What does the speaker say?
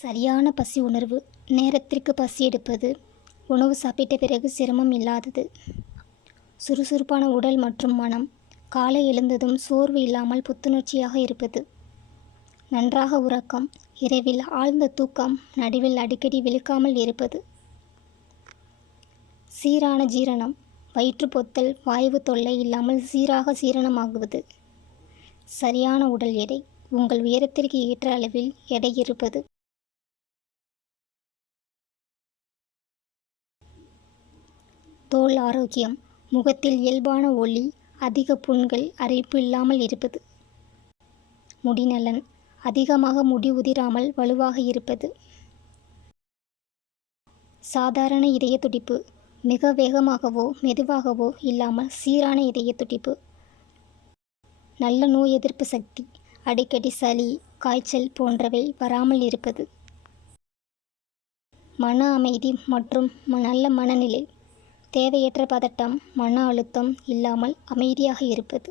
சரியான பசி உணர்வு. நேரத்திற்கு பசி எடுப்பது. உணவு சாப்பிட்ட பிறகு சிரமம் இல்லாதது. சுறுசுறுப்பான உடல் மற்றும் மனம். காலை எழுந்ததும் சோர்வு இல்லாமல் புத்துணர்ச்சியாக இருப்பது. நன்றாக உறக்கம். இரவில் ஆழ்ந்த தூக்கம். நடுவில் அடிக்கடி விழிக்காமல் இருப்பது. சீரான ஜீரணம். வயிற்றுப்பொத்தல் வாயு தொல்லை இல்லாமல் சீராக ஜீரணமாகுவது. சரியான உடல் எடை. உங்கள் உயரத்திற்கு ஏற்ற அளவில் எடை இருப்பது. தோல் ஆரோக்கியம். முகத்தில் இயல்பான ஒளி. அதிக புண்கள் அரிப்பு இல்லாமல் இருப்பது. முடிநலன். அதிகமாக முடி உதிராமல் வலுவாக இருப்பது. சாதாரண இதய துடிப்பு. மிக வேகமாகவோ மெதுவாகவோ இல்லாமல் சீரான இதய துடிப்பு. நல்ல நோய் எதிர்ப்பு சக்தி. அடிக்கடி சளி காய்ச்சல் போன்றவை வராமல் இருப்பது. மன அமைதி மற்றும் நல்ல மனநிலை. தேவையற்ற பதட்டம் மன அழுத்தம் இல்லாமல் அமைதியாக இருப்பது.